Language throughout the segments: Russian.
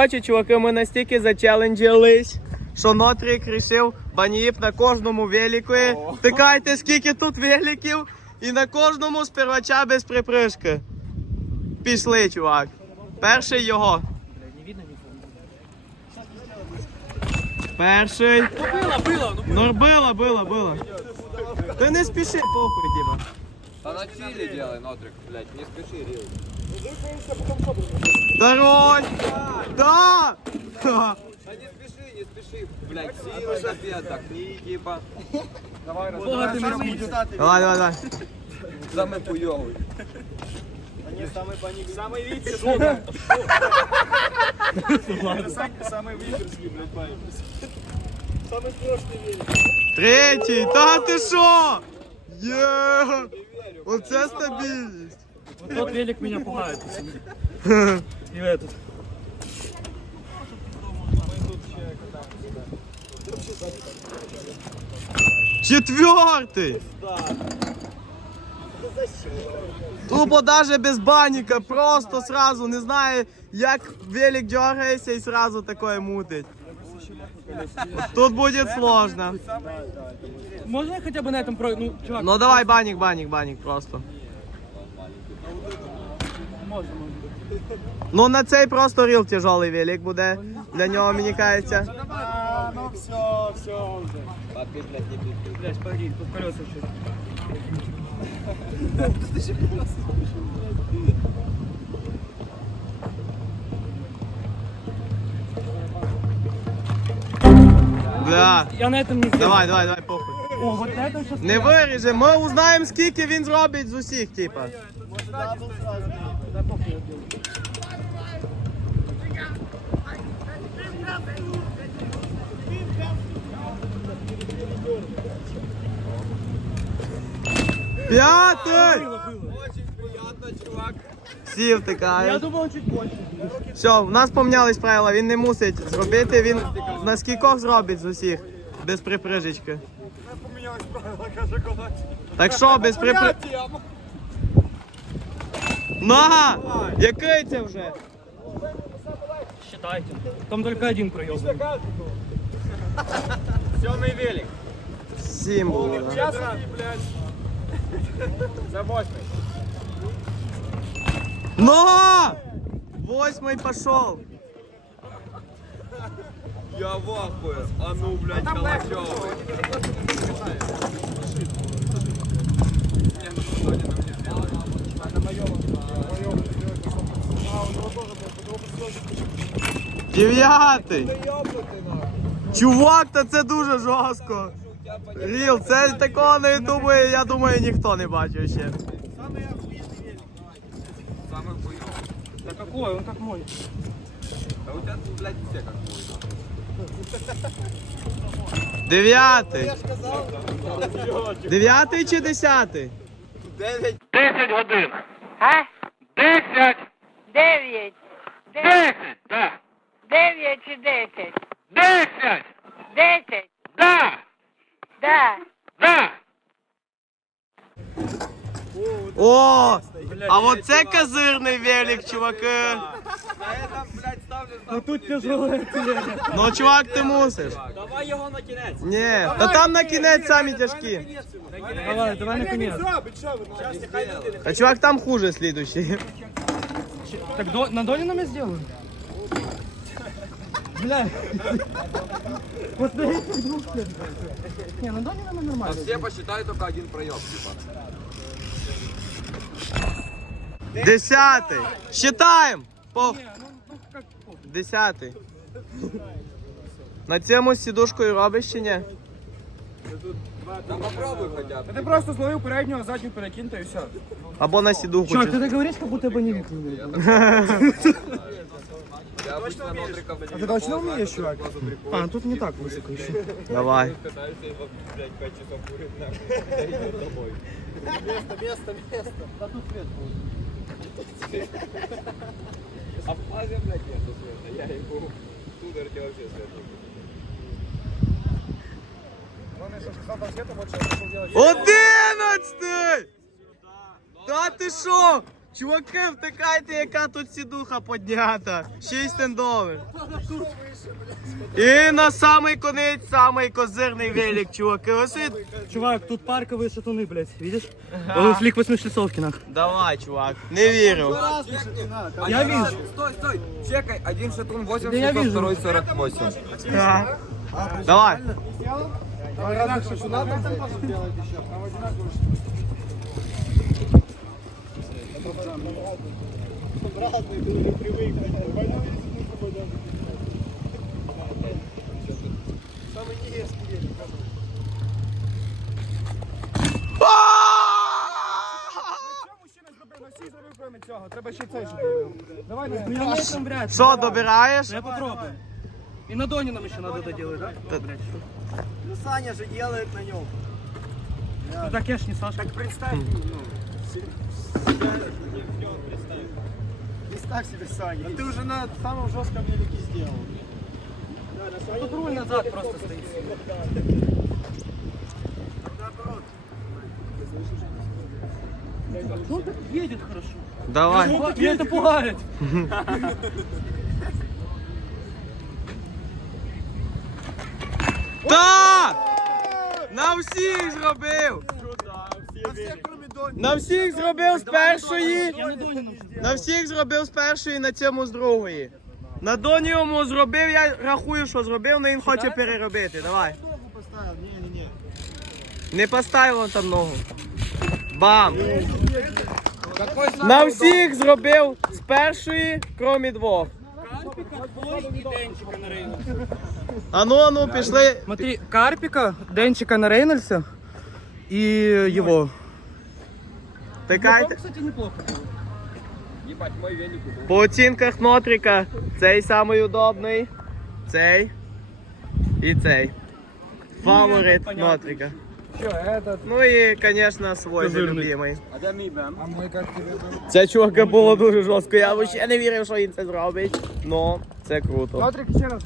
Коротше, чуваки, ми настільки зачеленджились, що Нотрік рішив баніїв на кожному велику. Тикайте, скільки тут великів, і на кожному з первача без припришки. Пішли, чувак. Перший його. Перший. Было, ну Ну, було, було, було. Ти не спіши, похуй, типа. Да на чили делай, Нотрик, блядь, не спеши, Рил. Второй. Да! Ха. Да не спеши, не спеши, блядь, силы себе отдохни, типа. Ты видишь. Давай, давай, давай. Самый хуёвый. Третій. Та ти що? Є! Оце стабільність. Вот тот велик меня пугает. пацаны. И этот. Четвертий. Тупо даже без баніка, просто сразу не знає, як велик дергається і сразу такое мутить. Тут буде сложно. Можно я хотя бы на этом про... Ну, чувак, Ну давай банік, банік, банік просто. можно, можно. Ну на цей просто ріл тяжелий велик буде. Для нього мені кажеться. А ты, блядь, не пизди. Блять, погоди, тут колеса еще. Да. Я на этом не сделаю. Давай, давай, давай, похуй. О, вот на этом сейчас... Не виріже, ми узнаємо, скільки він зробить з усіх, типа. П'ятий! Очень приятно, чувак. Сів Я думал, чуть больше. Все, у нас помінялись правила, він не мусить зробити, він на скількох зробить з усіх. Без приприжечки. Так що, без припри... На! Який це вже? Считайте. Там только один проем. Семый велик. Сім було. да. Сейчас, блядь. За восьмый. На! Восьмий пішов. Я в ахуе. А ну, блядь, холодёвый. Дев'ятий. Чувак, та це дуже жорстко. Ріл, це такого на ютубі, я думаю, ніхто не бачив ще. Самый хуёвый. Да какой? Он как мой. Да у тебя, блядь, все как хуй. Дев'ятий. Дев'ятий чи десятий? Девять. 10 годин. А? 10! Дев'ять. Де- 10! Да! Дев'ять чи десять? 10! Десять. Да! Да. Да! О! А вот це козирний велик, чуваки. На этом, блядь, ставлю А тут тяжелая телега. Ну, чувак, ти мусиш. Давай його на кінець. Ні, та там на кінець самі тяжкі. Давай, давай наконец. А чувак там хуже слідущий. Так до, на Донином я сделаю? Бля. Вот на этих двух Не, на Донином А нормально. все посчитают только один проем, типа. Десятий. Считаємо. По... Не, ну, ну как похуй. Десятий. На цьому з сідушкою робиш чи ні? Да попробуй хотя бы. Ты просто зловил переднюю, а заднюю перекинь, и все. Або на сідуху. Чувак, чи- ты так говоришь, как будто бы не викнул. А ты точно умеешь, чувак? А, тут не так высоко еще. Давай. Катаюсь и, вот, блядь, 5 часов курит нахуй. Да идет домой. А в фазе, блядь, нету света. Я ему судорожно вообще свет Одинадцятий! Та ти що? Чуваки, втикайте, яка тут сідуха поднята. 6 тендових. І на самий конець, самий козирний велик, чуваки. Ось і- Чувак, тут парковые шатуны, блядь, видишь? Он слик восьмишлицовки, нах. Давай, чувак, не вірю. Я вижу. Стой, стой, чекай, один шатун 80, Да я вижу. второй 48. Так. Давай. Треба ще цей зробив. Давай, я не там вряд. Що, добираєш? Я попробую. И на Доне нам еще надо доделать, да? Ну Саня же делает на. Ну так я ж не Саша. Так Представь, ну, представь себе Саня. ты уже на самом жестком велике сделал. Тут руль назад просто стоит. Ну, Он так едет хорошо. Давай. Меня это пугает. Так! На всіх зробив! На всіх зробив з першої. На. На всіх зробив з першої, на цьому з другої. На Доніуму зробив, я рахую, що зробив, але він хоче переробити. Давай. Не-не-не. Поставив он там ногу. Бам! На всіх зробив з першої, крім двох. А ну, а ну, пішли. Смотри, Карпика, Денчика на Рейнольсе и его. Тикайте. кстати, неплохо. Ебать, мой велик уже. По оцінках Нотрика, цей самий удобний, цей і цей. Фаворит понятно. Нотрика. Что, этот? Ну і, звісно, свой Козирний. любимий. А да ми бем. А мой как тебе был? Це чувака було дуже жорстко. Я взагалі не вірив, що він це зробить. Ну, це круто. Смотри, еще раз.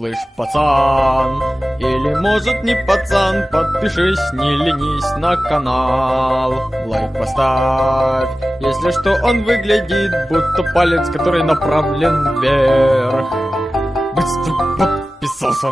Слышь, пацан, или может не пацан, подпишись, не ленись на канал. Лайк поставь, если что он выглядит, будто палец, который направлен вверх. Быстро подписался.